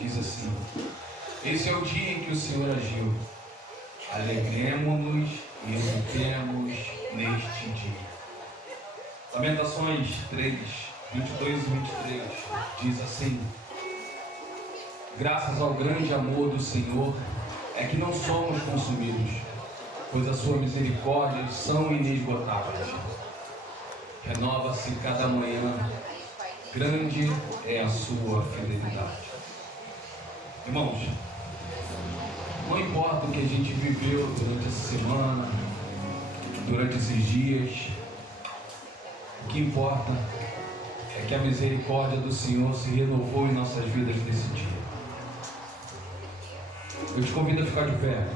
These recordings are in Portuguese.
diz assim: esse é o dia em que o Senhor agiu. Alegremo-nos e exultemos neste dia. Lamentações 3, 22 e 23 diz assim: graças ao grande amor do Senhor é que não somos consumidos, pois as suas misericórdias são inesgotáveis. Renova-se cada manhã, grande é a sua fidelidade. Irmãos, não importa o que a gente viveu durante essa semana, durante esses dias, o que importa é que a misericórdia do Senhor se renovou em nossas vidas nesse dia. Eu te convido a ficar de pé,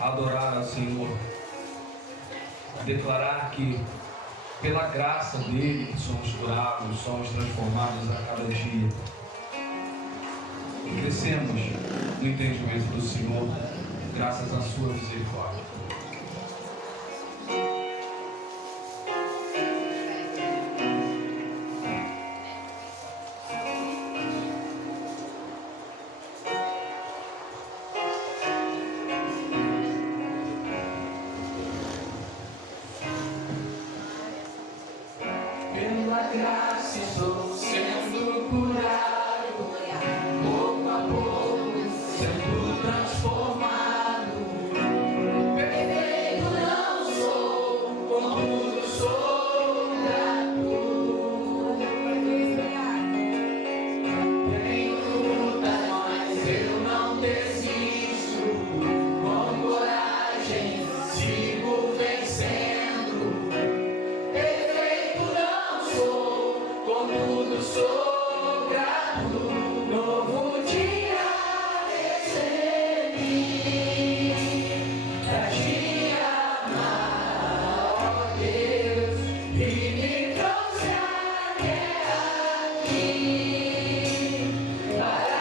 a adorar ao Senhor, a declarar que pela graça dele que somos curados, somos transformados a cada dia. E crescemos no entendimento do Senhor, graças à sua misericórdia. Pela graça estou sendo curado, pouco a pouco sendo transformado. Perfeito não sou, contudo sou grato. Tenho lutas, mas eu não desisto. Com coragem sigo vencendo. Contudo sou grato, novo dia recebi, pra te amar, ó Deus, e me trouxe até aqui, para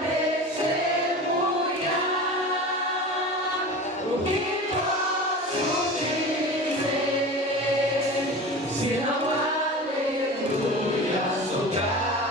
testemunhar o que posso dizer, se não há aleluia, sou grato.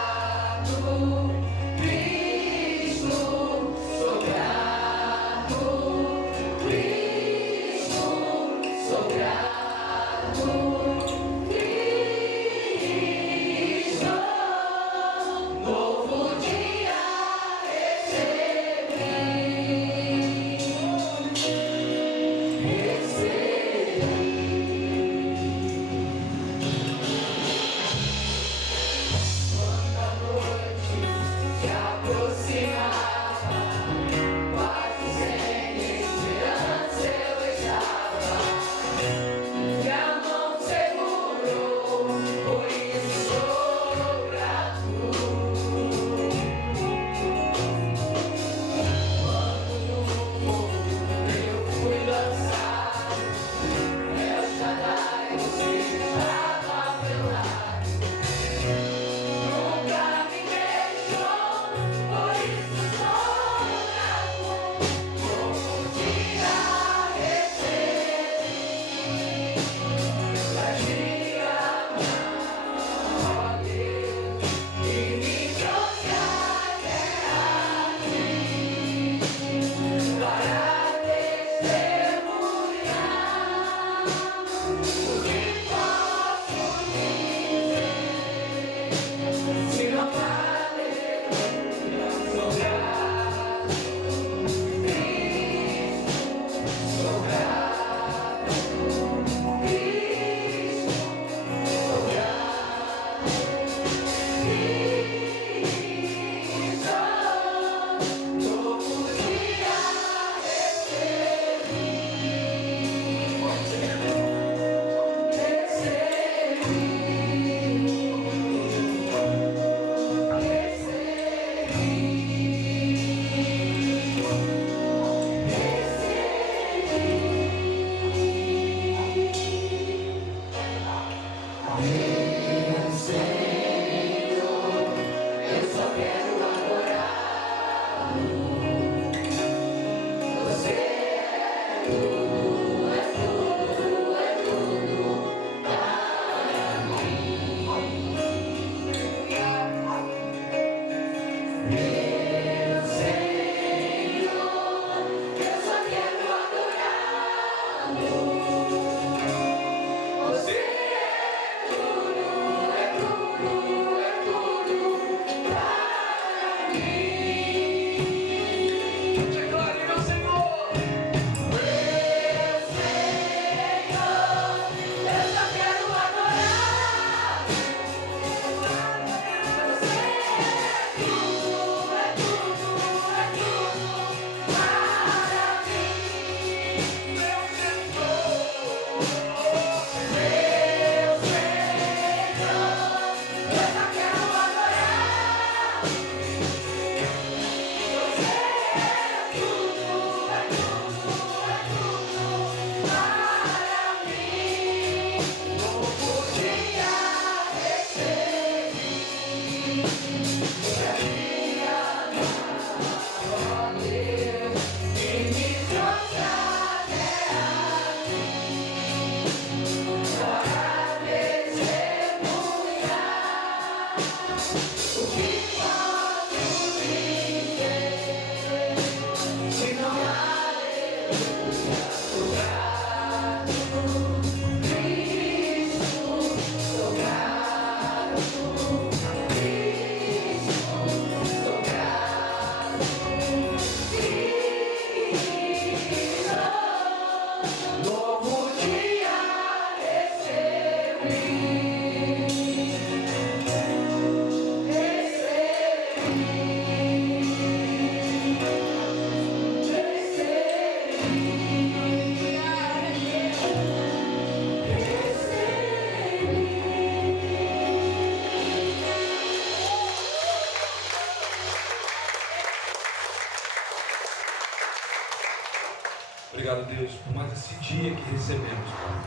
Obrigado, Deus, por mais esse dia que recebemos, Pai.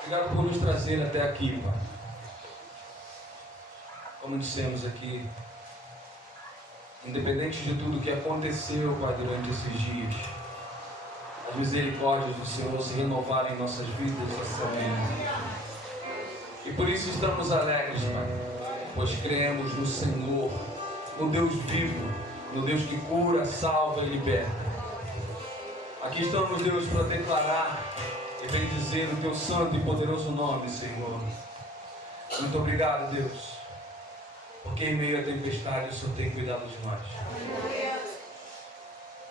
Obrigado por nos trazer até aqui, Pai. Como dissemos aqui, independente de tudo que aconteceu, Pai, durante esses dias, as misericórdias do Senhor se renovaram em nossas vidas essa manhã. E por isso estamos alegres, Pai, pois cremos no Senhor, no Deus vivo, no Deus que cura, salva e liberta. Aqui estamos, Deus, para declarar e bendizer o Teu santo e poderoso nome, Senhor. Muito obrigado, Deus, porque em meio à tempestade o Senhor tem cuidado de nós.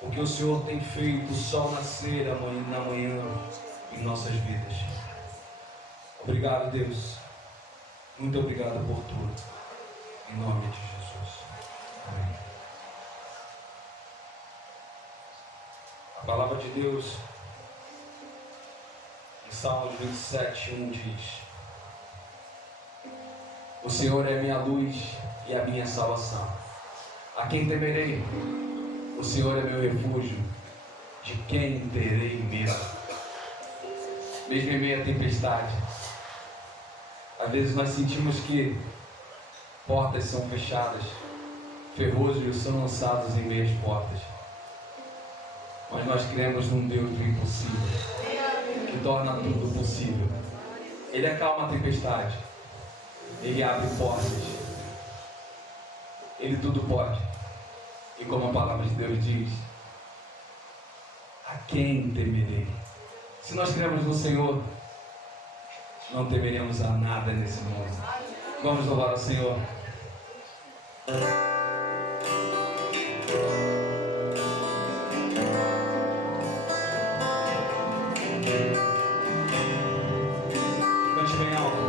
Porque o Senhor tem feito o sol nascer na manhã em nossas vidas. Obrigado, Deus. Muito obrigado por tudo. Em nome de Jesus. Amém. A palavra de Deus, em Salmos 27:1 diz: O Senhor é minha luz e a minha salvação. A quem temerei? O Senhor é meu refúgio. De quem terei medo? Mesmo em meio à tempestade, às vezes nós sentimos que portas são fechadas, ferrolhos são lançados em meio às portas. Mas nós cremos num Deus do impossível, que torna tudo possível. Ele acalma a tempestade, Ele abre portas, Ele tudo pode. E como a palavra de Deus diz, a quem temerei? Se nós cremos no Senhor, não temeremos a nada nesse mundo. Vamos louvar o Senhor. Cante bem alto.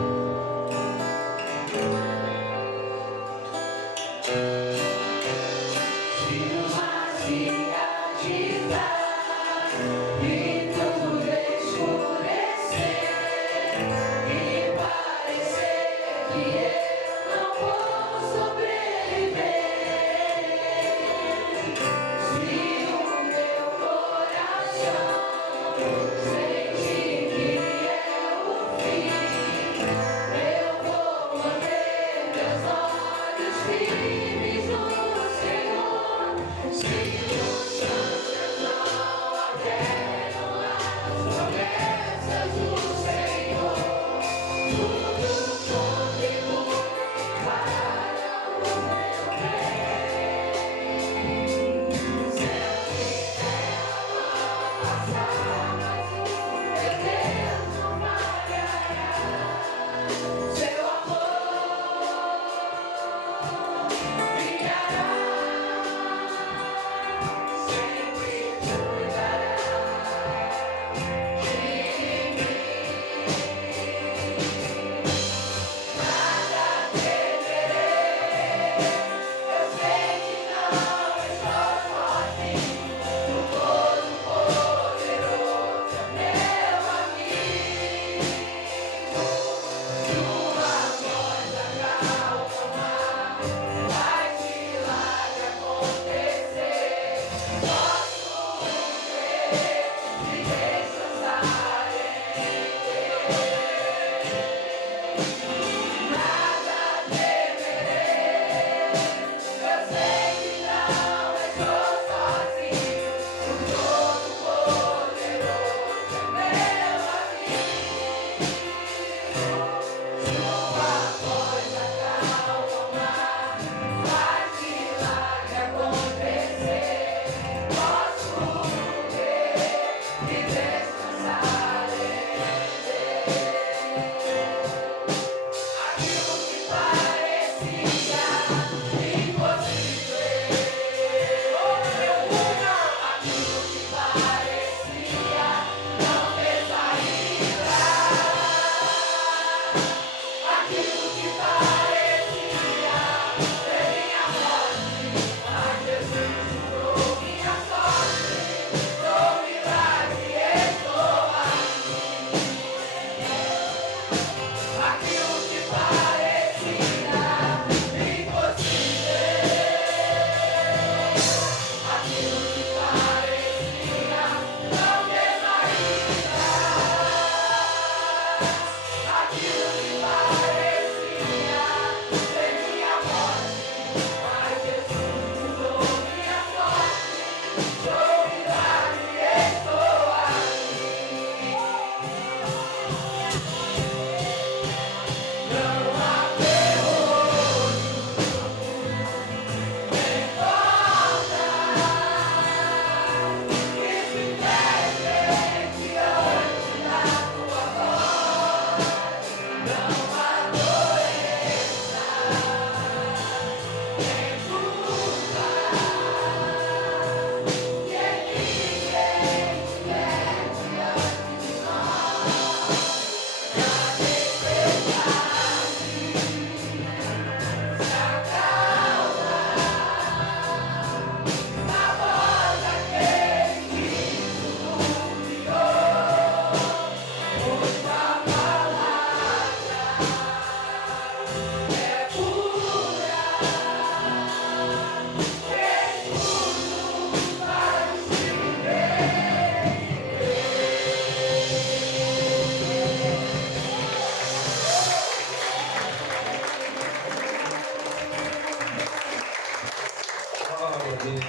Deus.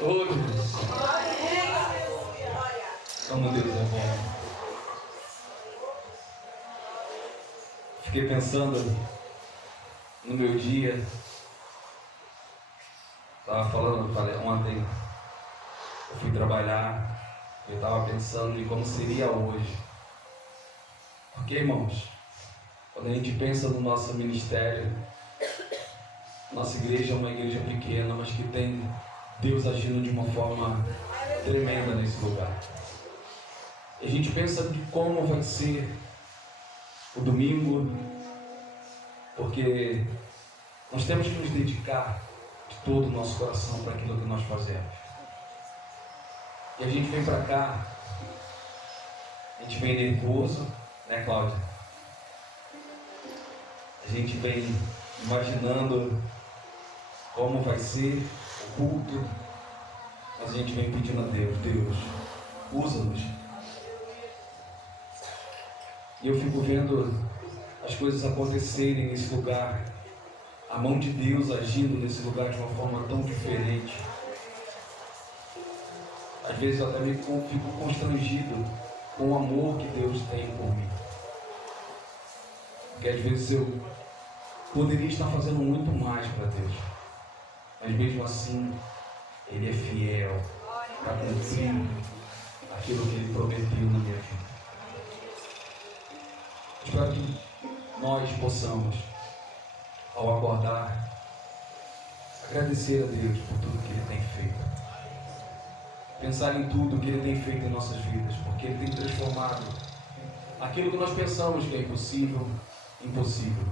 Oh, Deus. Como Deus é bom. Fiquei pensando no meu dia. Falei ontem, eu fui trabalhar, eu estava pensando em como seria hoje. Porque, irmãos, quando a gente pensa no nosso ministério, nossa igreja é uma igreja pequena, mas que tem Deus agindo de uma forma tremenda nesse lugar. E a gente pensa de como vai ser o domingo, porque nós temos que nos dedicar de todo o nosso coração para aquilo que nós fazemos. E a gente vem para cá, a gente vem nervoso, né, Cláudia? A gente vem imaginando como vai ser o culto, mas a gente vem pedindo a Deus, Deus, usa-nos. E eu fico vendo as coisas acontecerem nesse lugar, a mão de Deus agindo nesse lugar de uma forma tão diferente. Às vezes eu até fico constrangido com o amor que Deus tem por mim. Porque às vezes eu poderia estar fazendo muito mais para Deus, mas mesmo assim Ele é fiel para cumprir aquilo que Ele prometeu na minha vida. Espero que nós possamos, ao acordar, agradecer a Deus por tudo que Ele tem feito. Pensar em tudo que Ele tem feito em nossas vidas, porque Ele tem transformado aquilo que nós pensamos que é impossível, impossível.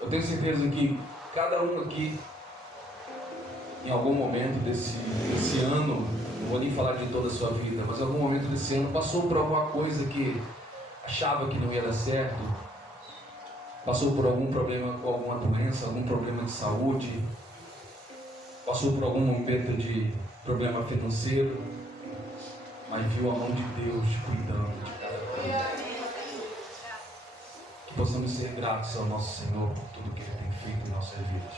Eu tenho certeza que cada um aqui, em algum momento desse ano, não vou nem falar de toda a sua vida, mas em algum momento desse ano passou por alguma coisa que achava que não ia dar certo, passou por algum problema com alguma doença, algum problema de saúde, passou por algum momento de problema financeiro, mas viu a mão de Deus cuidando de cada coisa. Que possamos ser gratos ao nosso Senhor por tudo que Ele tem feito em nossas vidas.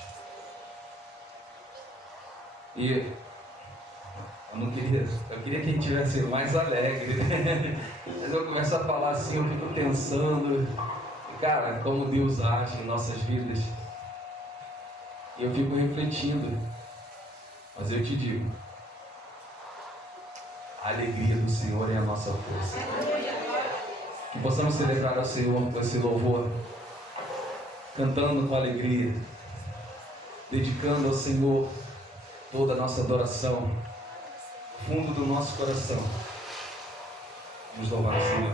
E eu queria que a gente tivesse mais alegre, né? Mas eu começo a falar assim, eu fico pensando, cara, como Deus age em nossas vidas. E eu fico refletindo. Mas eu te digo, a alegria do Senhor é a nossa força. Que possamos celebrar ao Senhor com esse louvor, cantando com alegria, dedicando ao Senhor toda a nossa adoração, fundo do nosso coração. Vamos louvar o Senhor.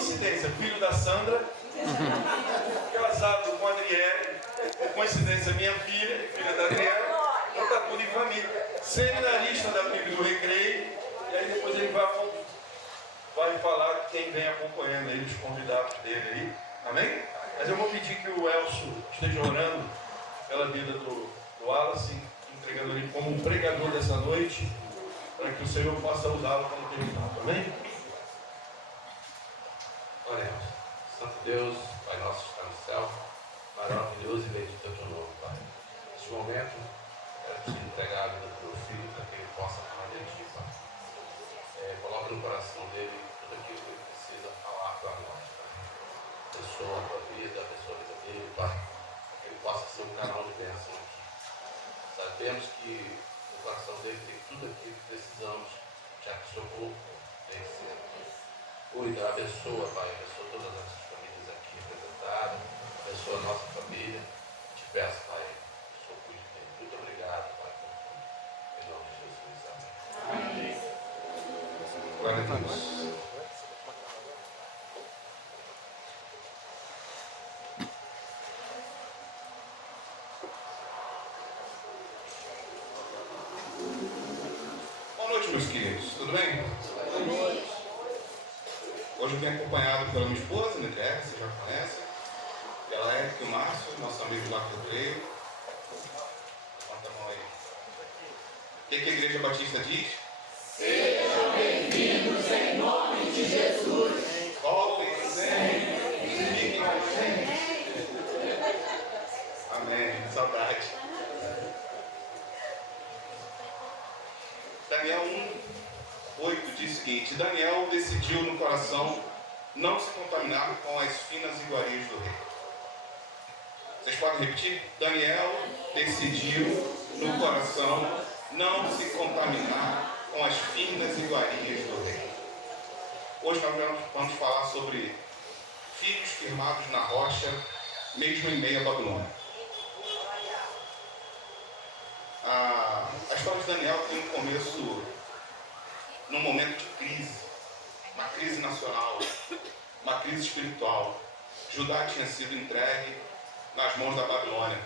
coincidência, filho da Sandra, casado com a Adriele, coincidência, minha filha, filha da Adriele, então está tudo em família. Seminarista da Bíblia do Recreio, e aí depois ele vai falar quem vem acompanhando aí, os convidados dele aí, amém? Mas eu vou pedir que o Elcio esteja orando pela vida do Wallace, entregando ele como um pregador dessa noite, para que o Senhor possa usá-lo como terminado, amém? Oremos. Santo Deus, Pai nosso que está no céu, maravilhoso e bendito é o teu nome, Pai. Neste momento, quero te entregar a vida do meu filho para que ele possa falar de ti, Pai. Coloca no coração dele tudo aquilo que ele precisa falar para nós, Pai. Abençoa a tua vida, abençoa a vida dele, Pai. Que ele possa ser um canal de bênção aqui. Sabemos que no coração dele tem tudo aquilo que precisamos, já que o Senhor colocou desde sempre. Cuida, abençoa, Pai, abençoa todas as famílias aqui representadas, abençoa a nossa família. Te peço, Pai, que o Senhor cuide dele. Muito obrigado, Pai, por tudo. Em nome de Jesus, amém. Glória a Deus. Boa noite, meus queridos. Tudo bem? Boa noite. Hoje eu venho acompanhado pela minha esposa, Nicole, você já conhece. Ela é Eric e o Márcio, nosso amigo lá do Recreio. Levanta a mão aí. O que a Igreja Batista diz? Sejam bem-vindos em nome de Jesus. Voltem sempre. Fiquem com gente. Amém. Saudade. Daniel 1:8 diz o seguinte: Daniel decidiu no coração não se contaminar com as finas iguarias do rei. Vocês podem repetir? Daniel decidiu no coração não se contaminar com as finas iguarias do rei. Hoje nós vamos falar sobre filhos firmados na rocha, mesmo em meio à Babilônia. A história de Daniel tem um começo num momento de crise, uma crise nacional, uma crise espiritual. Judá tinha sido entregue nas mãos da Babilônia.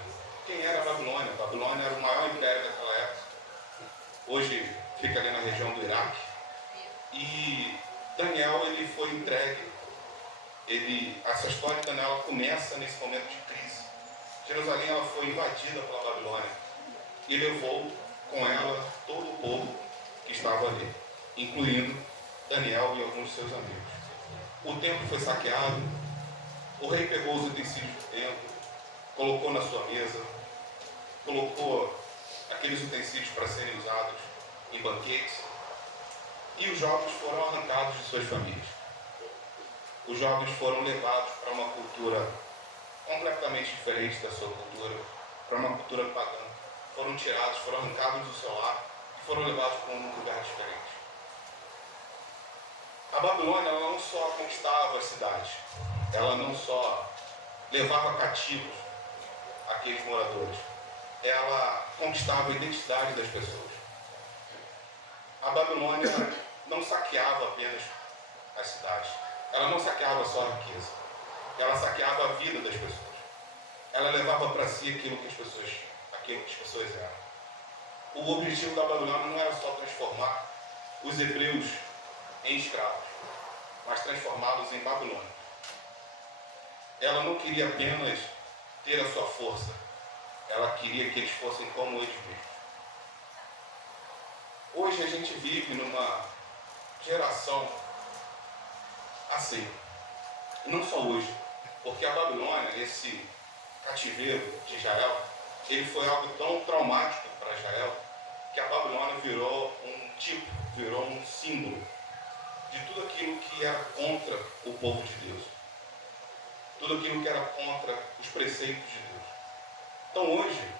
Quem era a Babilônia? A Babilônia era o maior império daquela época. Hoje fica ali na região do Iraque. E Daniel, ele foi entregue. Essa história de Daniel começa nesse momento de crise. Jerusalém ela foi invadida pela Babilônia e levou com ela todo o povo que estava ali, incluindo Daniel e alguns de seus amigos. O templo foi saqueado, o rei pegou os utensílios do templo, colocou na sua mesa, colocou aqueles utensílios para serem usados em banquetes, e os jovens foram arrancados de suas famílias. Os jovens foram levados para uma cultura completamente diferente da sua cultura, para uma cultura pagã. Foram tirados, foram arrancados do seu lar e foram levados para um lugar diferente. A Babilônia ela não só conquistava as cidades, ela não só levava cativos aqueles moradores, ela conquistava a identidade das pessoas. A Babilônia não saqueava apenas as cidades, ela não saqueava só a riqueza, ela saqueava a vida das pessoas. Ela levava para si aquilo que as pessoas eram. O objetivo da Babilônia não era só transformar os hebreus em escravos, mas transformá-los em babilônios. Ela não queria apenas ter a sua força, ela queria que eles fossem como eles mesmos. Hoje a gente vive numa geração assim, não só hoje, porque a Babilônia, esse cativeiro de Israel, ele foi algo tão traumático para Israel, que a Babilônia virou um tipo, virou um símbolo de tudo aquilo que era contra o povo de Deus, tudo aquilo que era contra os preceitos de Deus. Então hoje,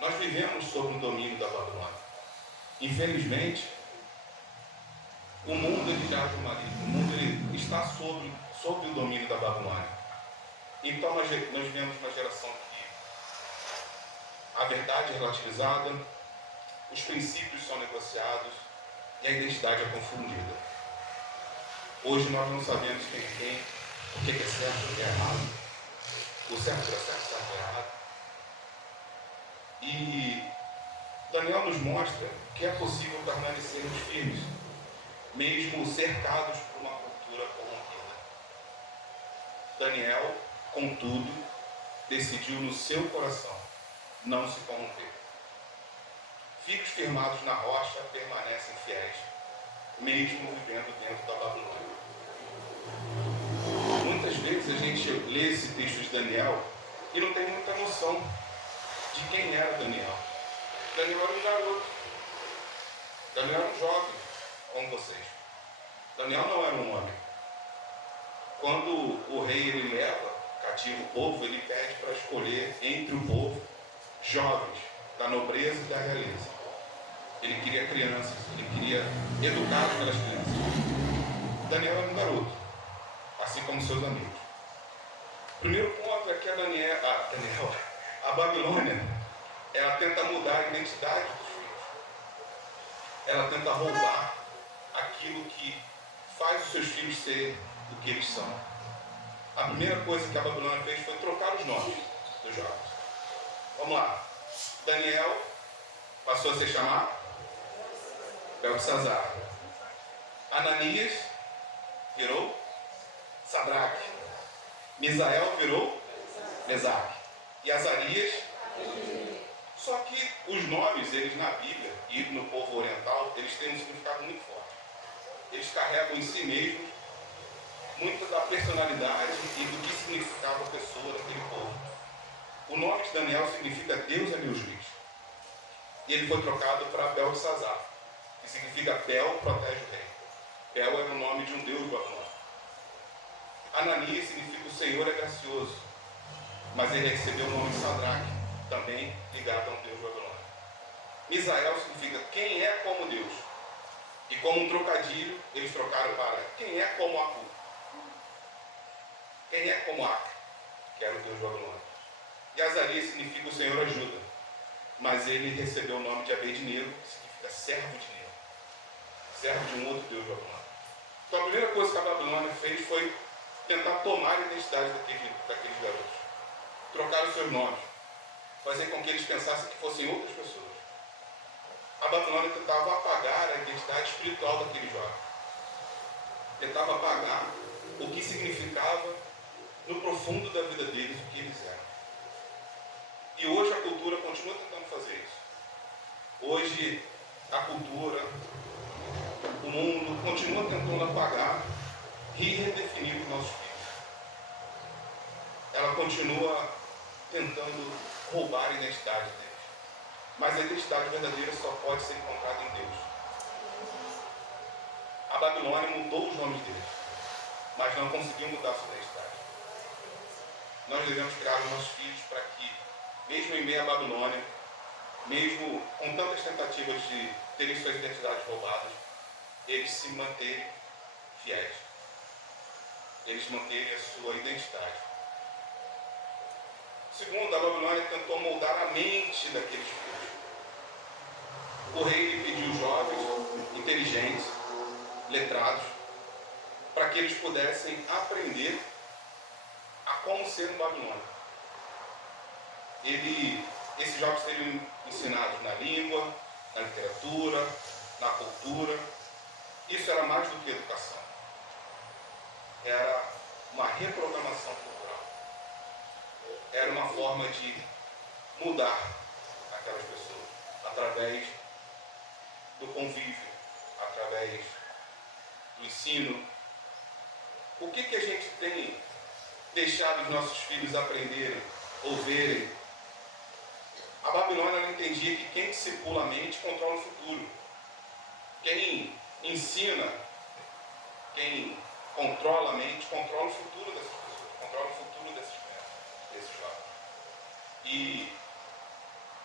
nós vivemos sob o domínio da Babilônia. Infelizmente, o mundo ele já é maligno, o mundo ele está sob o domínio da Babilônia. Então nós vivemos uma geração que a verdade é relativizada, os princípios são negociados e a identidade é confundida. Hoje nós não sabemos quem é quem, o que é certo, o que é errado. O certo é certo, o certo é errado. E Daniel nos mostra que é possível permanecermos firmes, mesmo cercados por uma cultura corrompida. Daniel, contudo, decidiu no seu coração não se corromper. Filhos firmados na rocha permanecem fiéis, mesmo vivendo dentro da Babilônia. Muitas vezes a gente lê esse texto de Daniel e não tem muita noção de quem era Daniel. Daniel era um garoto. Daniel era um jovem, como vocês. Daniel não era um homem. Quando o rei ele leva cativo o povo, ele pede para escolher entre o povo jovens da nobreza e da realeza. Ele queria crianças, ele queria educar aquelas crianças. Daniel era um garoto, assim como seus amigos. O primeiro ponto é que a Babilônia, ela tenta mudar a identidade dos filhos. Ela tenta roubar aquilo que faz os seus filhos ser o que eles são. A primeira coisa que a Babilônia fez foi trocar os nomes dos jovens. Vamos lá. Daniel passou a se chamar Beltesazar. Ananias virou Sadraque. Misael virou Mesaque. E Azarias. Só que os nomes, eles na Bíblia e no povo oriental, eles têm um significado muito forte. Eles carregam em si mesmos muito da personalidade e do que significava a pessoa daquele povo. O nome de Daniel significa Deus é meu juiz. E ele foi trocado para Beltesazar, que significa Bel protege o rei. Bel era o nome de um deus babilônico. Ananias significa o Senhor é gracioso, mas ele recebeu o nome de Sadraque, também ligado a um deus babilônico. Misael significa quem é como Deus. E como um trocadilho, eles trocaram para quem é como Acu. Quem é como Ac, que era o deus babilônico. E Azarias significa o Senhor ajuda, mas ele recebeu o nome de Abednego, que significa servo de Deus, servo de um outro deus babilônico. Então a primeira coisa que a Babilônia fez foi tentar tomar a identidade daqueles garotos, trocar os seus nomes, fazer com que eles pensassem que fossem outras pessoas. A Babilônia tentava apagar a identidade espiritual daquele jovem, tentava apagar o que significava no profundo da vida deles o que eles eram. E hoje a cultura continua tentando fazer isso. Hoje a cultura, o mundo continua tentando apagar e redefinir os nossos filhos. Ela continua tentando roubar a identidade deles. Mas a identidade verdadeira só pode ser encontrada em Deus. A Babilônia mudou os nomes deles, mas não conseguiu mudar a sua identidade. Nós devemos criar os nossos filhos para que, mesmo em meio à Babilônia, mesmo com tantas tentativas de terem suas identidades roubadas, eles se manterem fiéis. Eles manterem a sua identidade. Segundo, a Babilônia tentou moldar a mente daqueles filhos. O rei lhe pediu jovens, inteligentes, letrados, para que eles pudessem aprender a como ser um babilônico. Esses jovens seriam ensinados na língua, na literatura, na cultura. Isso era mais do que educação. Era uma reprogramação cultural. Era uma forma de mudar aquelas pessoas através do convívio, através do ensino. O que a gente tem deixado os nossos filhos aprenderem ou verem? A Babilônia ela entendia que quem discipula a mente controla o futuro. Quem ensina, quem controla a mente, controla o futuro dessas pessoas, controla o futuro desses jovens. E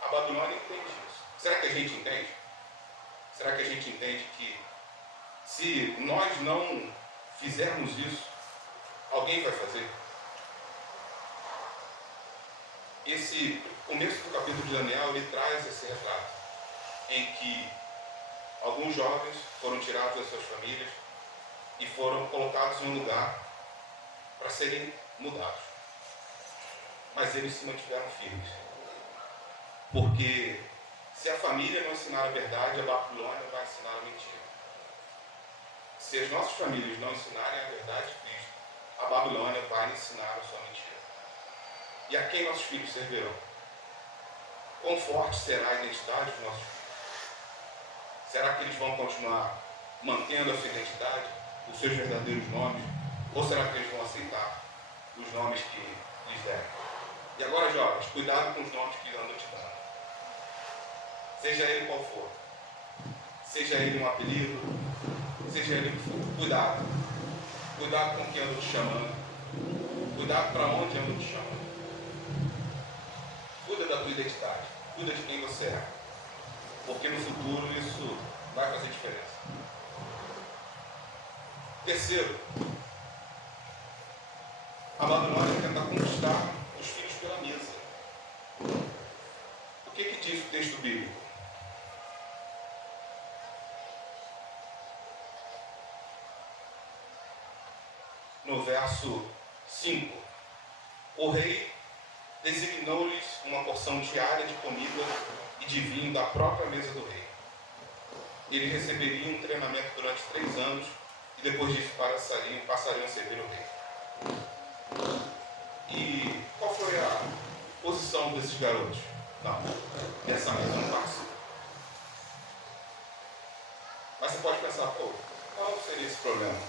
a Babilônia entende isso. Será que a gente entende? Será que a gente entende que se nós não fizermos isso, alguém vai fazer? Esse começo do capítulo de Daniel, ele traz esse retrato, em que alguns jovens foram tirados das suas famílias e foram colocados em um lugar para serem mudados. Mas eles se mantiveram firmes. Porque se a família não ensinar a verdade, a Babilônia vai ensinar a mentira. Se as nossas famílias não ensinarem a verdade de Cristo, a Babilônia vai ensinar a sua mentira. E a quem nossos filhos servirão? Quão forte será a identidade dos nossos filhos? Será que eles vão continuar mantendo a sua identidade, os seus verdadeiros nomes? Ou será que eles vão aceitar os nomes que lhes deram? E agora, jovens, cuidado com os nomes que andam te dando. Seja ele qual for. Seja ele um apelido, seja ele o que for. Cuidado. Cuidado com quem anda te chamando. Cuidado para onde anda te chamando. Cuida da tua identidade. Cuida de quem você é. Porque no futuro isso vai fazer diferença. Terceiro, a Babilônia tenta conquistar os filhos pela mesa. O que diz o texto bíblico? No verso 5, o rei designou-lhes uma porção diária de comida e de vinho da própria mesa do rei. Eles receberiam um treinamento durante 3 anos e depois disso passariam a servir o rei. E qual foi a posição desses garotos? Não, dessa mesa não passa. Mas você pode pensar, qual seria esse problema?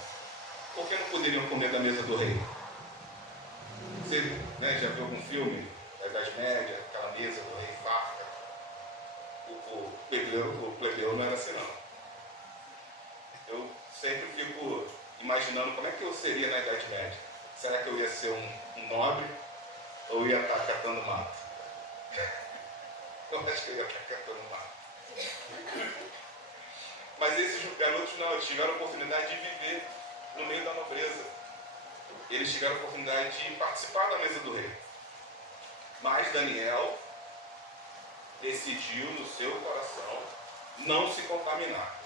Por que não poderiam comer da mesa do rei? Você já viu algum filme da Idade Média, aquela mesa do rei farta? O plebeu não era assim não. Eu sempre fico imaginando como é que eu seria na Idade Média. Será que eu ia ser um nobre ou ia estar catando mato? Eu acho que eu ia estar catando mato. Mas esses garotos não, eles tiveram a oportunidade de viver no meio da nobreza. Eles tiveram a oportunidade de participar da mesa do rei. Mas Daniel decidiu no seu coração não se contaminar.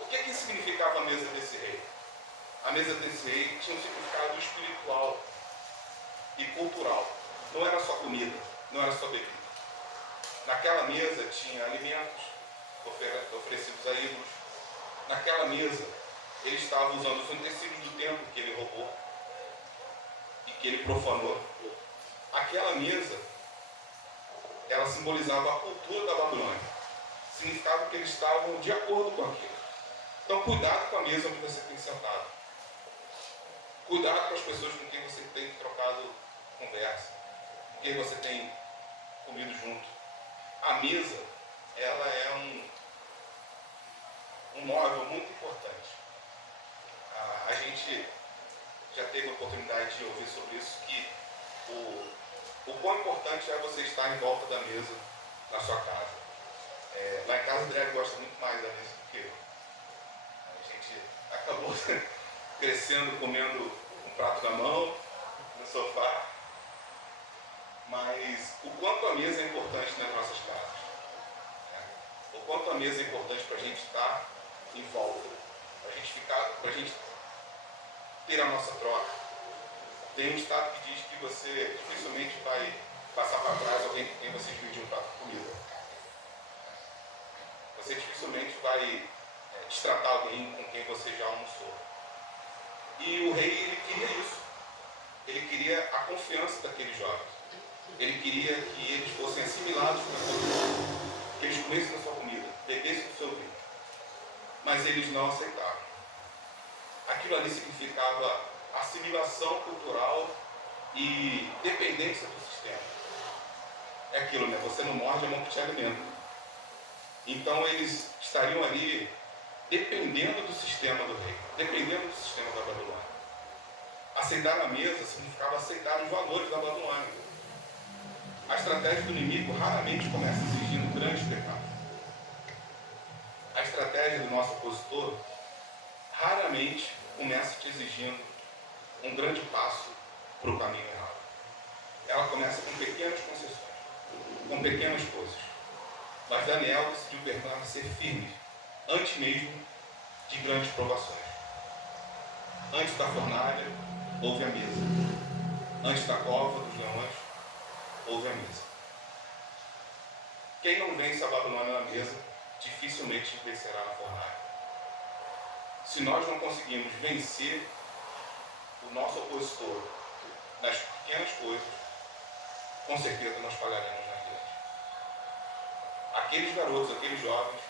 O que significava a mesa desse rei? A mesa desse rei tinha um significado espiritual e cultural. Não era só comida, não era só bebida. Naquela mesa tinha alimentos oferecidos a ídolos. Naquela mesa ele estava usando os utensílios do templo que ele roubou e que ele profanou. Aquela mesa, ela simbolizava a cultura da Babilônia. Significava que eles estavam de acordo com aquilo. Então, cuidado com a mesa onde você tem sentado. Cuidado com as pessoas com quem você tem trocado conversa, com quem você tem comido junto. A mesa, ela é um móvel muito importante. A gente já teve a oportunidade de ouvir sobre isso, que o quão importante é você estar em volta da mesa na sua casa. Lá em casa o André gosta muito mais da mesa do que eu. A gente acabou crescendo comendo um prato na mão, no sofá. Mas o quanto a mesa é importante nas nossas casas. O quanto a mesa é importante para a gente estar em volta. Para a gente ter a nossa troca. Tem um ditado que diz que você dificilmente vai passar para trás alguém com quem você dividir um prato de comida. Você dificilmente vai destratar alguém com quem você já almoçou. E o rei, ele queria isso. Ele queria a confiança daqueles jovens. Ele queria que eles fossem assimilados com a sua comida, que eles comessem a sua comida, bebessem o seu vinho. Mas eles não aceitaram. Aquilo ali significava assimilação cultural e dependência do sistema. É aquilo, né? Você não morde a mão que te alimenta. Então eles estariam ali dependendo do sistema do rei, dependendo do sistema da Babilônia. Aceitar a mesa significava aceitar os valores da Babilônia. A estratégia do inimigo raramente começa exigindo grandes pecados. A estratégia do nosso opositor raramente começa te exigindo um grande passo para o caminho errado. Ela começa com pequenas concessões, com pequenas coisas. Mas Daniel decidiu permanecer firme, antes mesmo de grandes provações. Antes da fornalha, houve a mesa. Antes da cova dos leões, houve a mesa. Quem não vence a Babilônia na mesa, dificilmente vencerá na fornalha. Se nós não conseguimos vencer o nosso opositor nas pequenas coisas, com certeza nós falharemos na grande. Aqueles garotos, aqueles jovens,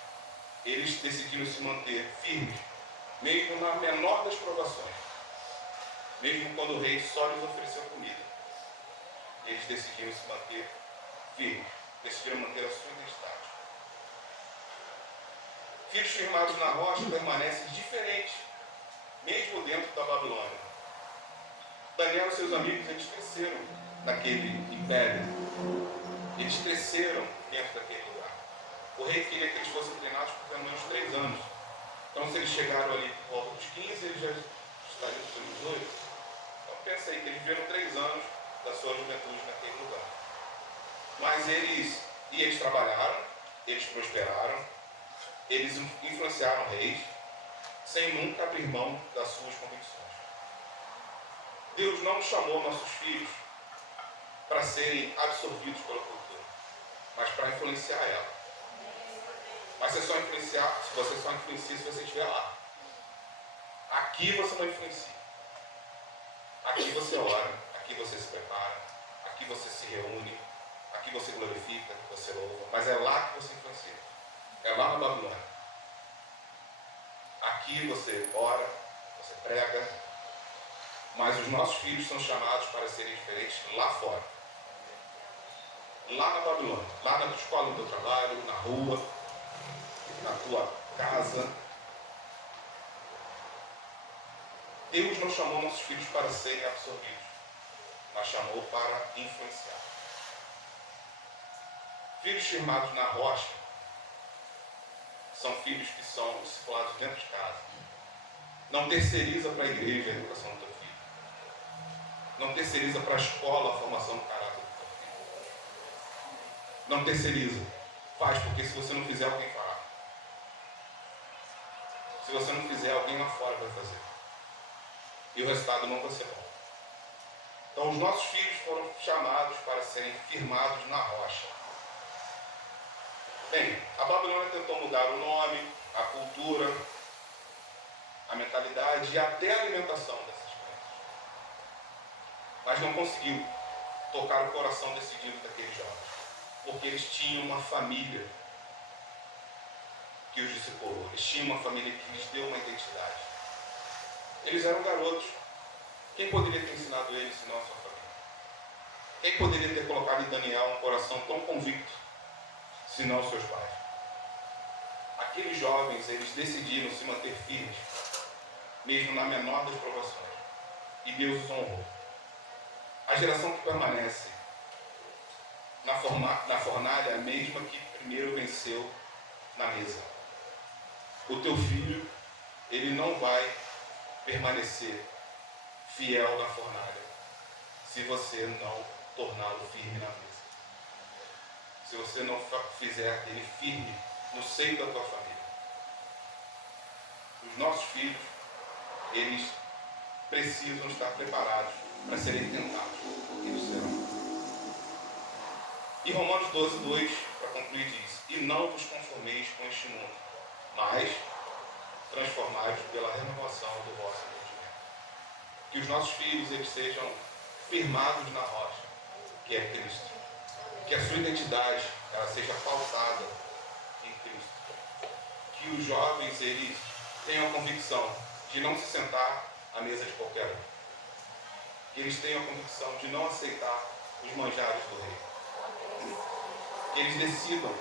eles decidiram se manter firmes, mesmo na menor das provações. Mesmo quando o rei só lhes ofereceu comida. Eles decidiram se manter firmes, decidiram manter a sua identidade. Filhos firmados na rocha permanecem diferentes, mesmo dentro da Babilônia. Daniel e seus amigos, eles cresceram naquele império. Eles cresceram dentro daquele lugar. O rei queria que eles fossem treinados por pelo menos 3 anos. Então, se eles chegaram ali por volta dos 15, eles já estariam com seus 18. Então, pensa aí que eles viveram 3 anos da sua juventude naquele lugar. Mas eles trabalharam, eles prosperaram, eles influenciaram reis, sem nunca abrir mão das suas convicções. Deus não chamou nossos filhos para serem absorvidos pela cultura, mas para influenciar ela. Mas você só influencia se você estiver lá. Aqui você não influencia. Aqui você ora, aqui você se prepara, aqui você se reúne, aqui você glorifica, aqui você louva, mas é lá que você influencia. É lá na Babilônia. Aqui você ora, você prega, mas os nossos filhos são chamados para serem diferentes lá fora. Lá na Babilônia, lá na escola do teu trabalho, na rua, na tua casa. Deus não chamou nossos filhos para serem absorvidos, mas chamou para influenciar. Filhos firmados na rocha são filhos que são discipulados dentro de casa. Não terceiriza para a igreja a educação do teu filho. Não terceiriza para a escola a formação do caráter do teu filho. Não terceiriza. Faz, porque se você não fizer, alguém fará. Se você não fizer, alguém lá fora vai fazer. E o resultado não vai ser bom. Então os nossos filhos foram chamados para serem firmados na rocha. Bem, a Babilônia tentou mudar o nome, a cultura, a mentalidade e até a alimentação dessas crianças. Mas não conseguiu tocar o coração decidido daqueles jovens. Porque eles tinham uma família que os discipulou. Eles tinham uma família que lhes deu uma identidade. Eles eram garotos. Quem poderia ter ensinado eles, senão a sua família? Quem poderia ter colocado em Daniel um coração tão convicto, senão os seus pais? Aqueles jovens, eles decidiram se manter firmes, mesmo na menor das provações. E Deus os honrou. A geração que permanece na fornalha é a mesma que primeiro venceu na mesa. O teu filho, ele não vai permanecer fiel na fornalha se você não torná-lo firme na mesa. Se você não fizer ele firme no seio da tua família. Os nossos filhos, eles precisam estar preparados para serem tentados. Eles serão. E Romanos 12, 2, para concluir, diz: e não vos conformeis com este mundo, mas transformai-vos pela renovação do vosso entendimento. Que os nossos filhos, eles sejam firmados na rocha, que é Cristo. Que a sua identidade, ela seja pautada em Cristo. Que os jovens, eles tenham a convicção de não se sentar à mesa de qualquer um. Que eles tenham a convicção de não aceitar os manjares do rei. Que eles decidam,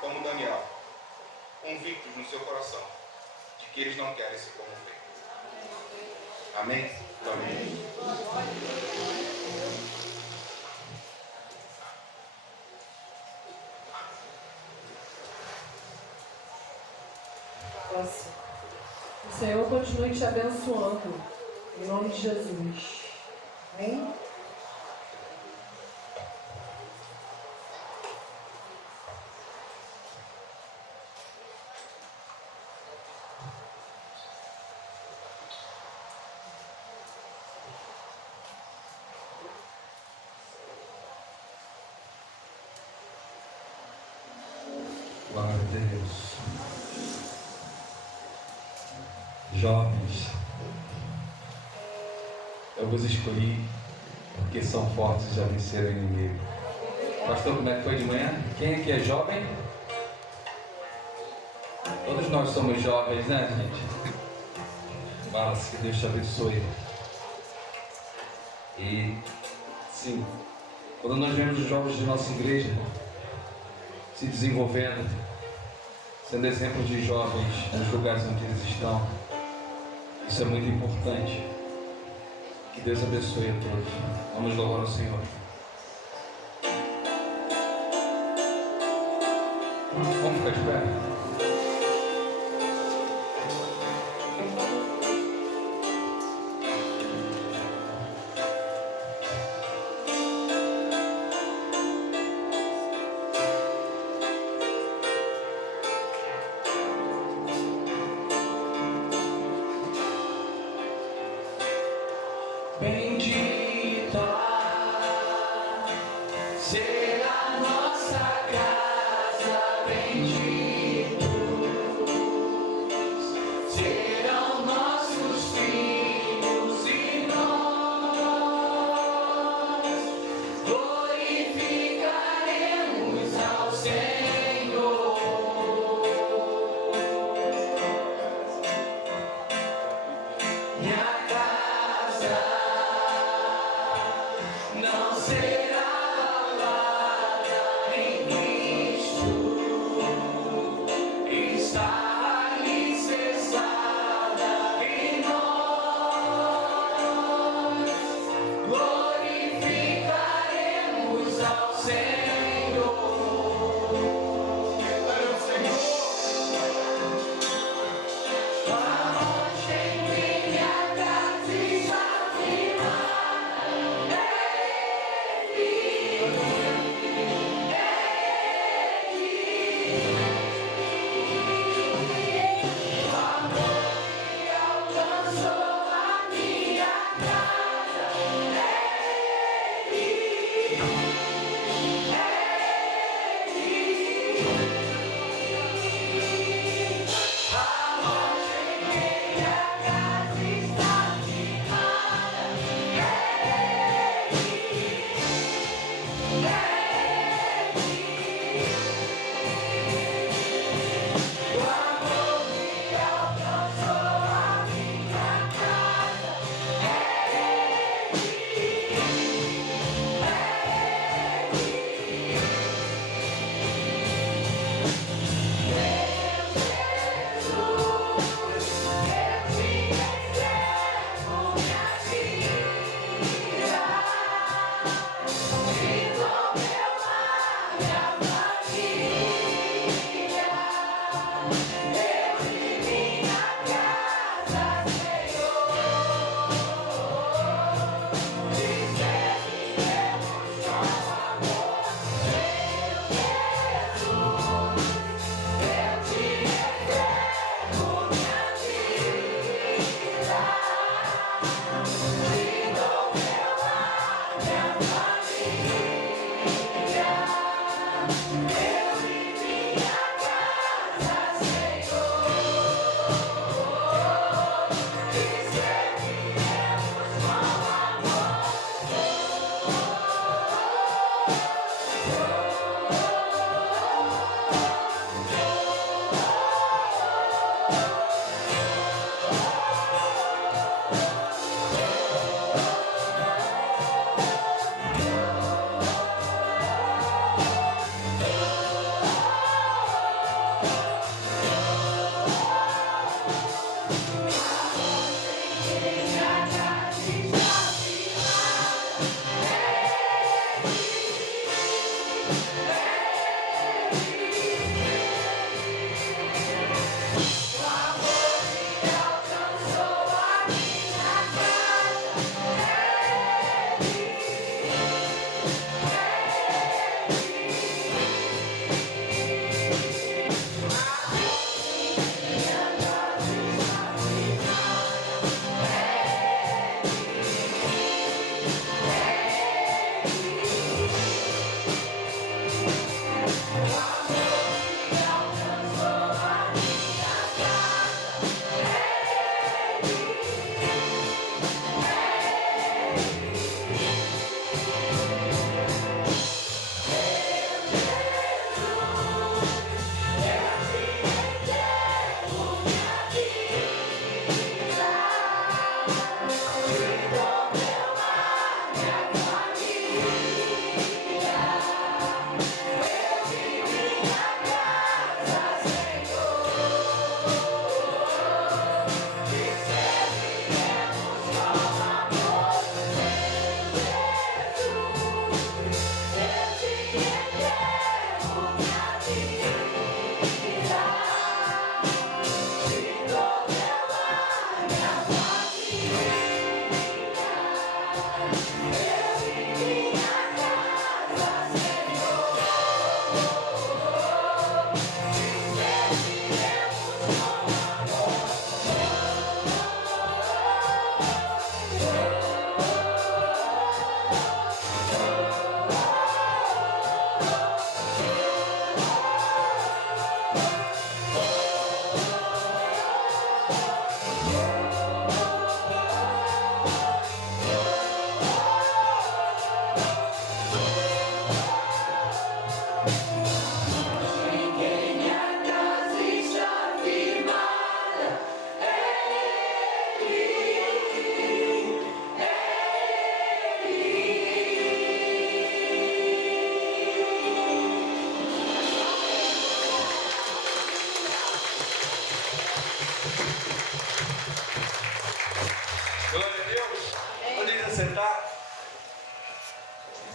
como Daniel, convictos no seu coração, de que eles não querem se corromper. Amém? Amém. O Senhor continue te abençoando, em nome de Jesus. Amém? Deus. Jovens, eu vos escolhi porque são fortes e já venceram o inimigo. Pastor, como é que foi de manhã? Quem aqui é jovem? Todos nós somos jovens, né, gente? Fala-se, que Deus te abençoe. E, sim, quando nós vemos os jovens de nossa igreja se desenvolvendo, sendo exemplo de jovens nos lugares onde eles estão, isso é muito importante. Que Deus abençoe a todos. Vamos louvar ao Senhor. Vamos ficar de pé? Bendita será a nossa casa, benditos serão nossos filhos e nós glorificaremos ao Senhor. Minha casa não será abalada em Cristo, está alicerçada em nós, glorificaremos ao Senhor. A rocha em minha casa está firmada,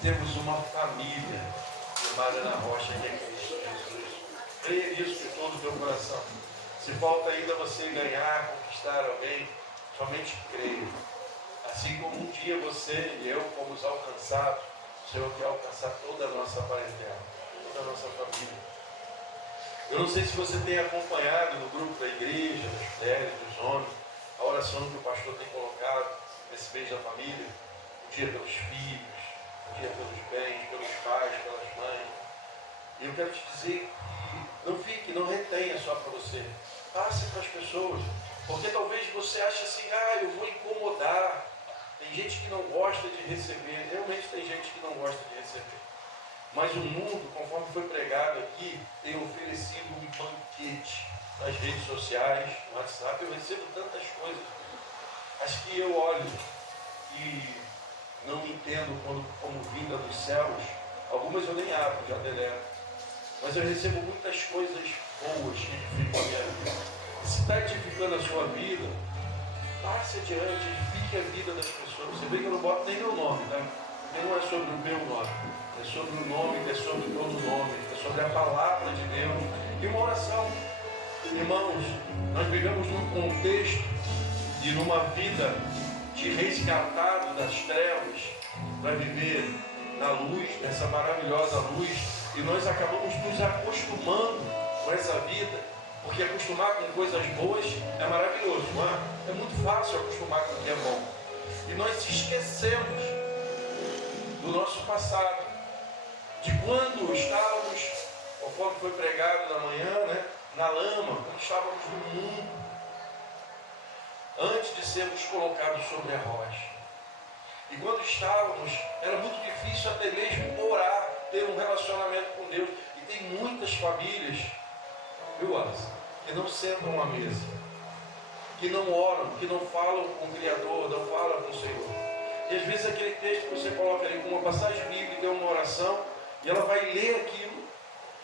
temos uma família firmada na rocha que é Cristo Jesus. Creia nisso de todo o teu coração. Se falta ainda você ganhar, conquistar alguém, somente creia. Assim como um dia você e eu fomos alcançados, o Senhor quer alcançar toda a nossa parentela, toda a nossa família. Eu não sei se você tem acompanhado no grupo da igreja, das mulheres, dos homens, a oração que o pastor tem colocado nesse mês da família, o dia pelos filhos, o dia pelos bens, pelos pais, pelas mães. E eu quero te dizer que não fique, não retenha só para você. Passe para as pessoas. Porque talvez você ache assim, eu vou incomodar. Tem gente que não gosta de receber. Realmente tem gente que não gosta de receber. Mas o mundo, conforme foi pregado aqui, tem oferecido um banquete nas redes sociais, no WhatsApp. Eu recebo tantas coisas. As que eu olho e não entendo como vinda dos céus. Algumas eu nem abro, já deleto. Mas eu recebo muitas coisas boas que edificam a minha vida. Se está edificando a sua vida, passe adiante, edifique a vida das pessoas. Você vê que eu não boto nem meu nome, tá? Porque não é sobre o meu nome, é sobre o nome, é sobre todo nome, é sobre a palavra de Deus e uma oração. Irmãos, nós vivemos num contexto e numa vida de resgatado das trevas para viver na luz, nessa maravilhosa luz, e nós acabamos nos acostumando com essa vida, porque acostumar com coisas boas é maravilhoso, não é? É muito fácil acostumar com o que é bom. E nós esquecemos do nosso passado, de quando estávamos, conforme foi pregado na manhã, né, na lama, quando estávamos no mundo, antes de sermos colocados sobre a rocha. E quando estávamos, era muito difícil até mesmo orar, ter um relacionamento com Deus. E tem muitas famílias, viu, Alice, que não sentam à mesa, que não oram, que não falam com o Criador, não falam com o Senhor. E às vezes aquele texto que você coloca ali com uma passagem bíblica, é uma oração, e ela vai ler aquilo,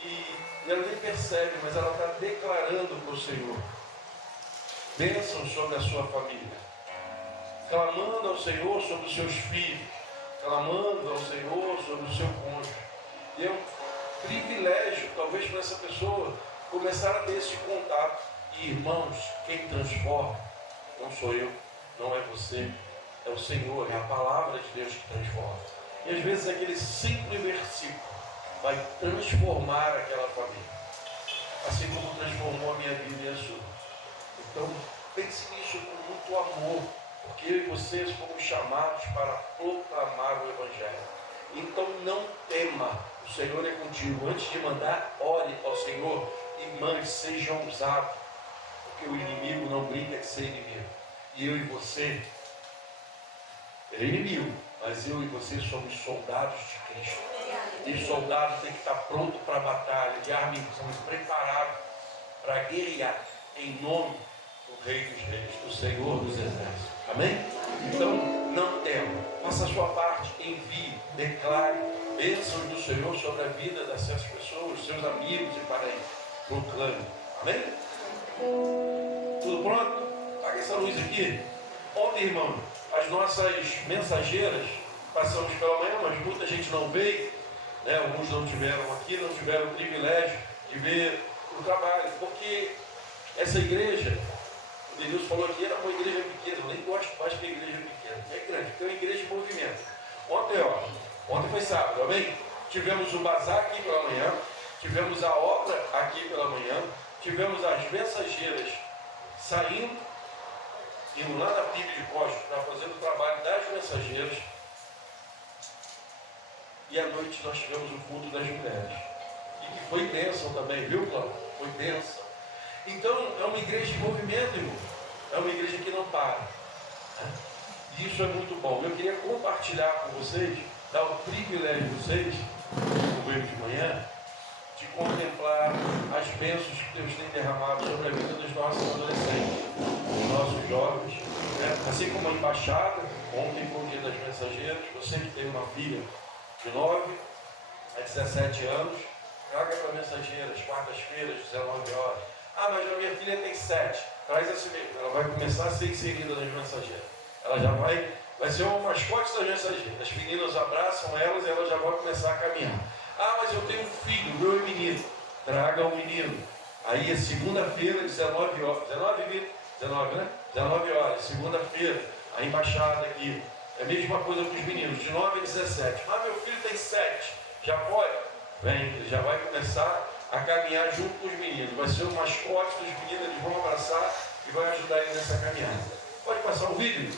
e ela nem percebe, mas ela está declarando para o Senhor bênção sobre a sua família, clamando ao Senhor sobre os seus filhos, clamando ao Senhor sobre o seu cônjuge. E é um privilégio, talvez, para essa pessoa começar a ter esse contato. E, irmãos, quem transforma não sou eu, não é você, é o Senhor, é a palavra de Deus que transforma. E às vezes aquele simples versículo vai transformar aquela família, assim como transformou a minha vida e a sua. Então, pense nisso com muito amor, porque eu e vocês fomos chamados para proclamar o Evangelho. Então não tema, o Senhor é contigo. Antes de mandar, ore ao Senhor e mande, seja ousado, porque o inimigo não brinca de ser inimigo. E eu e você, ele é inimigo, mas eu e você somos soldados de Cristo. E soldado tem que estar pronto para a batalha, de armas preparados para guerrear em nome do Rei dos Reis, do Senhor dos Exércitos. Amém? Então, não tema, faça a sua parte, envie, declare bênçãos do Senhor sobre a vida dessas pessoas, seus amigos e parentes. Proclame. Amém? Tudo pronto? Apaga essa luz aqui. Ontem, irmão, as nossas mensageiras, passamos pela manhã, mas muita gente não veio, né? Alguns não tiveram aqui, não tiveram o privilégio de ver o trabalho, porque essa igreja, o Denilson falou que era uma igreja pequena. Eu nem gosto mais que a igreja pequena, é grande, porque é uma igreja de movimento. Ontem foi sábado, amém? Tivemos o bazar aqui pela manhã, tivemos a obra aqui pela manhã, tivemos as mensageiras saindo, indo lá na PIB de Costa para fazer o trabalho das mensageiras, e à noite nós tivemos o culto das mulheres, e que foi bênção também, viu, Cláudio? Foi bênção. Então, é uma igreja de movimento, irmão. É uma igreja que não para. E isso é muito bom. Eu queria compartilhar com vocês, dar o privilégio de vocês, no meio de manhã, de contemplar as bênçãos que Deus tem derramado sobre a vida dos nossos adolescentes, dos nossos jovens. Né? Assim como a embaixada, ontem foi o dia das mensageiras, você que tem uma filha de 9 a 17 anos, traga para mensageiras, quartas-feiras, 19 horas. Ah, mas a minha filha tem 7. Traz assim mesmo. Ela vai começar a ser inserida nas mensageiras. Ela já vai ser uma mascote das mensageiras. As meninas abraçam elas e elas já começar a caminhar. Ah, mas eu tenho um filho, meu é menino. Traga o menino. Aí é segunda-feira, 19 horas. 19, né? 19 horas, segunda-feira, a embaixada aqui. É a mesma coisa com os meninos, de 9 a 17. Ah, meu filho tem 7. Já pode? Vem, ele já vai começar a caminhar junto com os meninos. Vai ser o mascote dos meninos, eles vão abraçar e vai ajudar ele nessa caminhada. Pode passar o vídeo?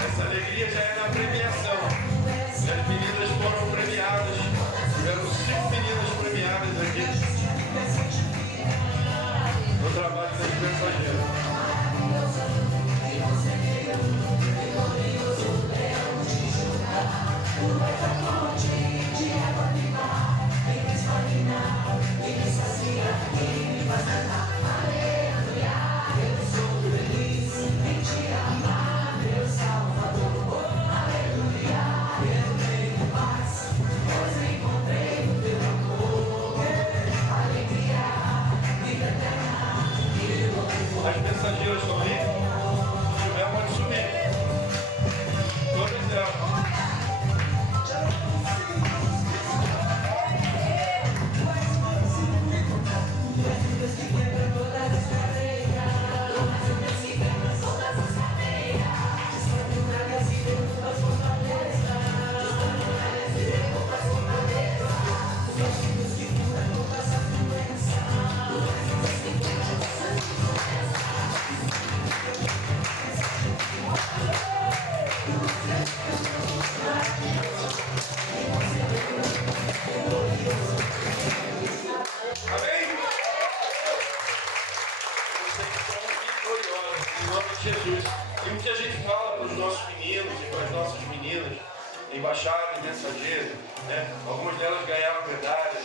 Essa alegria já é na premiação. E as meninas foram premiadas. Tiveram 5 meninas premiadas aqui no trabalho das mensageiras. As mensageiras estão aí? Se tiver, pode subir. Todas elas. Amém? Vocês são vitoriosos, em nome de Jesus. E o que a gente fala para os nossos meninos e para as nossas meninas, embaixada e mensageiro, né? Algumas delas ganharam medalhas,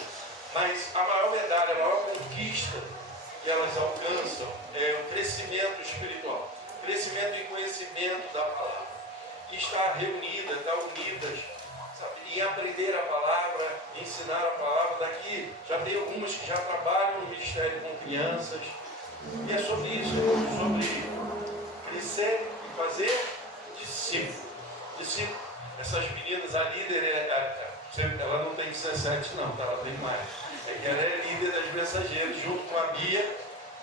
mas a maior medalha, a maior conquista que elas alcançam é o crescimento espiritual, crescimento em conhecimento da palavra. E estar reunida, estar unidas, sabe? Em aprender a palavra, ensinar a palavra. Daqui já tem algumas que já trabalham no ministério com crianças. E é sobre isso, sobre crescer e fazer discípulo. Discípulo. Essas meninas, a líder, ela não tem 17 não, tá? Ela tem mais. É que ela é líder das mensageiras, junto com a Bia,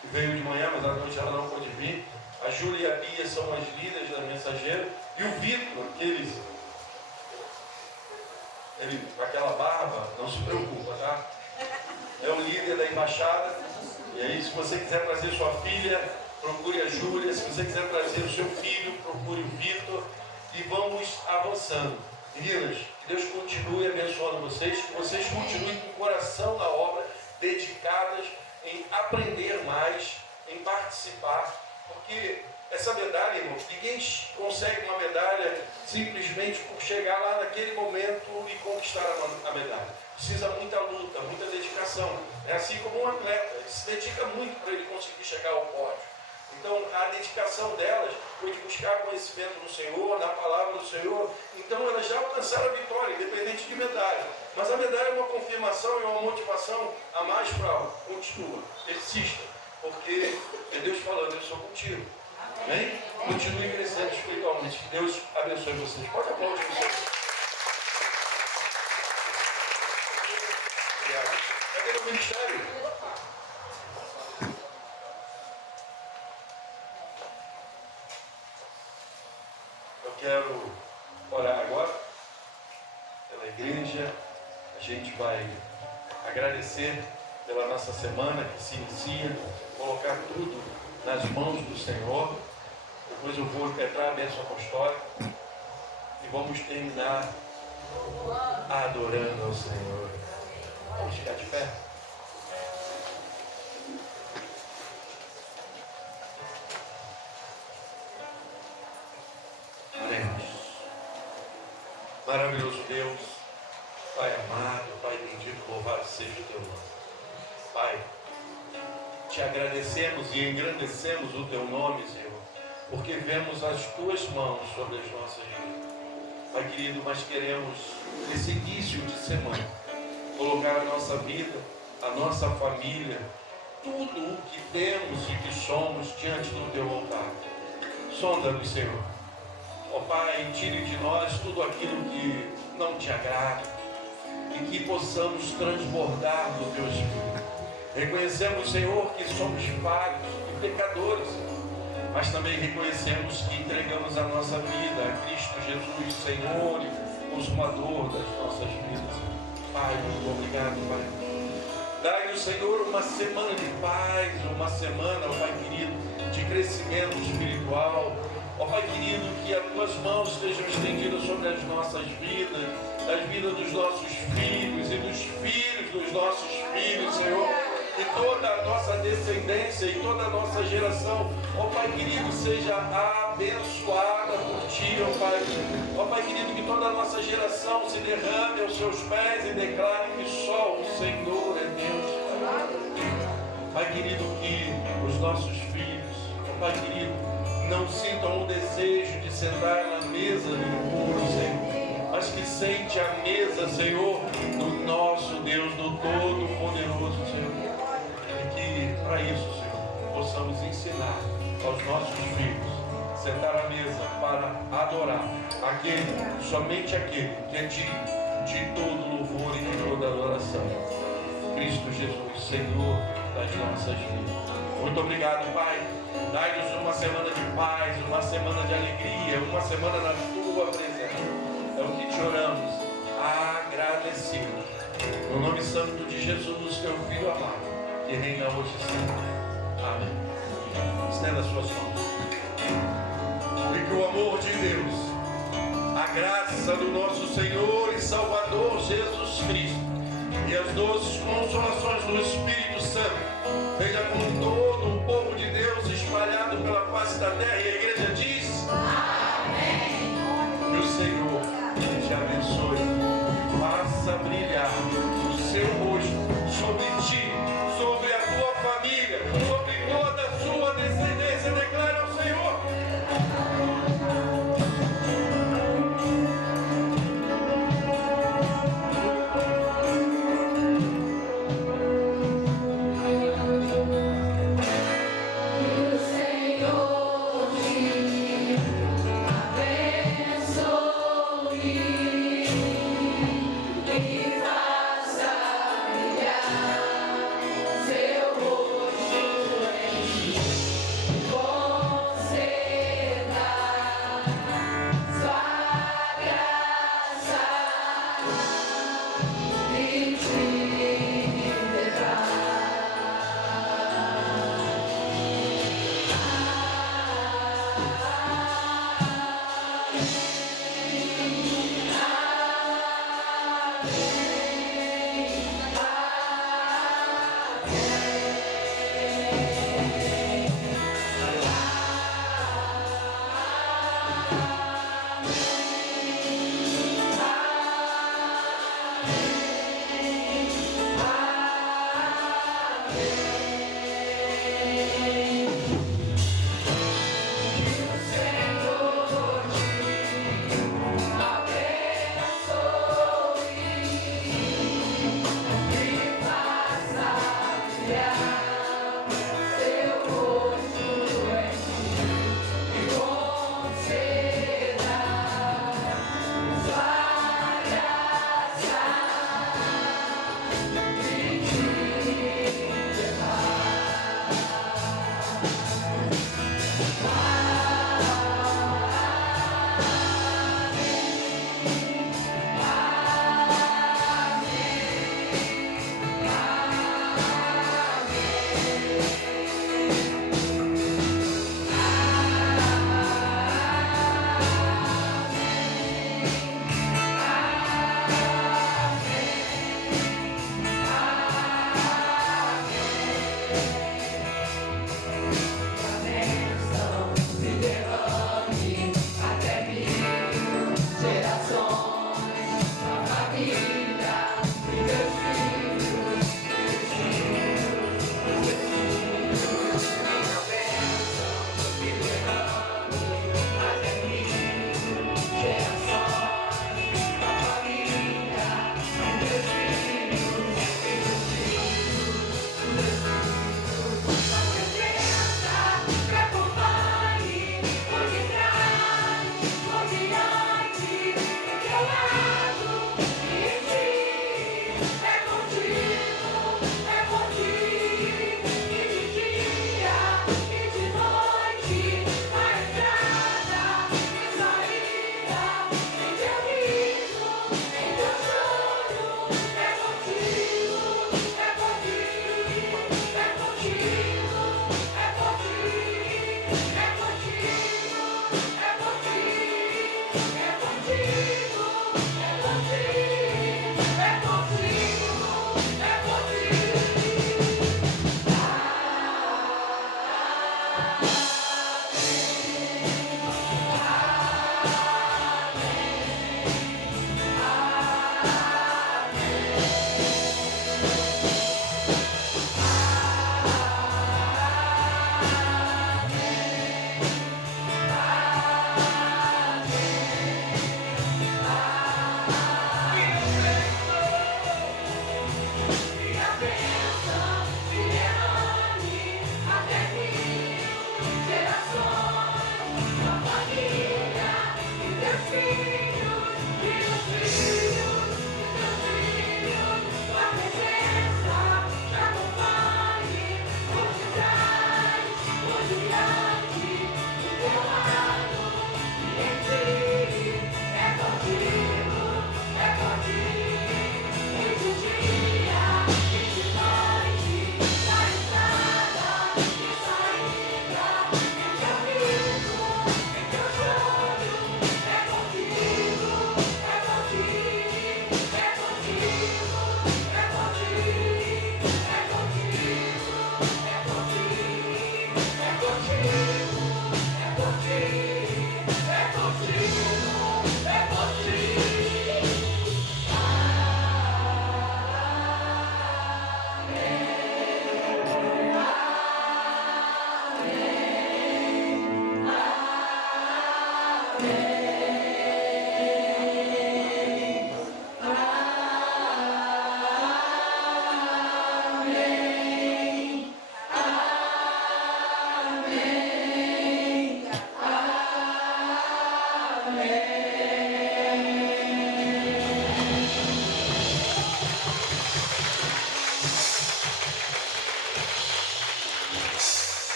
que veio de manhã, mas à noite ela não pôde vir. A Júlia e a Bia são as líderes da mensageira. E o Vitor, ele com aquela barba, não se preocupa, tá? É o líder da embaixada. E aí, se você quiser trazer sua filha, procure a Júlia. Se você quiser trazer o seu filho, procure o Vitor. E vamos avançando. Meninas, que Deus continue abençoando vocês, que vocês continuem com o coração na obra, dedicadas em aprender mais, em participar, porque essa medalha, irmão, ninguém consegue uma medalha simplesmente por chegar lá naquele momento e conquistar a medalha. Precisa muita luta, muita dedicação. É assim como um atleta, ele se dedica muito para ele conseguir chegar ao pódio. Então, a dedicação delas foi de buscar conhecimento no Senhor, na palavra do Senhor. Então, elas já alcançaram a vitória, independente de medalha. Mas a medalha é uma confirmação e uma motivação a mais para algo. Continua, persista, porque é Deus falando, eu sou contigo. Amém? Continue crescendo espiritualmente. Que Deus abençoe vocês. Pode aplaudir o Senhor. Obrigado. Cadê o ministério? Eu quero orar agora pela igreja. A gente vai agradecer pela nossa semana que se inicia, colocar tudo nas mãos do Senhor. Depois eu vou impetrar a bênção apostólica. e vamos terminar adorando ao Senhor. Vamos ficar de pé? Oremos. Maravilhoso Deus, Pai amado, Pai bendito, louvado seja o teu nome. Pai, te agradecemos e engrandecemos o teu nome, Senhor, porque vemos as tuas mãos sobre as nossas vidas. Pai querido, mas queremos, nesse início de semana, colocar a nossa vida, a nossa família, tudo o que temos e que somos diante do teu altar. Sonda-nos, Senhor. Ó Pai, tire de nós tudo aquilo que não te agrada e que possamos transbordar do teu Espírito. Reconhecemos, Senhor, que somos falhos e pecadores, mas também reconhecemos que entregamos a nossa vida a Cristo Jesus, Senhor e Consumador das nossas vidas. Pai, muito obrigado, Pai. Dai-nos, Senhor, uma semana de paz, uma semana, ó Pai querido, de crescimento espiritual. Ó Pai querido, que as tuas mãos estejam estendidas sobre as nossas vidas, das vidas dos nossos filhos e dos filhos dos nossos filhos, Senhor. E toda a nossa descendência e toda a nossa geração, ó Pai querido, seja abençoada por Ti, ó Pai. Ó Pai querido, que toda a nossa geração se derrame aos Seus pés e declare que só o Senhor é Deus. Pai querido, que os nossos filhos, ó Pai querido, não sintam o desejo de sentar na mesa do impuro, Senhor, mas que sente a mesa, Senhor, do nosso Deus, do Todo-Poderoso, Senhor. Para isso, Senhor, possamos ensinar aos nossos filhos sentar à mesa para adorar somente aquele que é de todo louvor e de toda adoração. Cristo Jesus, Senhor das nossas vidas. Muito obrigado, Pai. Dai-nos uma semana de paz, uma semana de alegria, uma semana na Tua presença. É o que te oramos, agradecidos. No nome santo de Jesus, Teu Filho amado, que reina hoje e sempre. Amém. Estenda as suas mãos. E que o amor de Deus, a graça do nosso Senhor e Salvador Jesus Cristo e as doces consolações do Espírito Santo seja com todo o povo de Deus espalhado pela face da terra. E a igreja diz: amém. Que o Senhor te abençoe e faça brilhar o seu rosto sobre ti, sobre a tua família, sobre toda a sua descendência. Declara ao Senhor. Que o Senhor te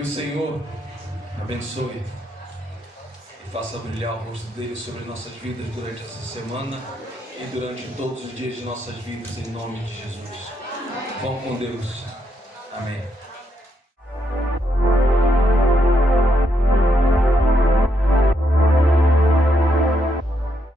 Que o Senhor abençoe e faça brilhar o rosto dele sobre nossas vidas durante essa semana e durante todos os dias de nossas vidas, em nome de Jesus. Vão com Deus. Amém.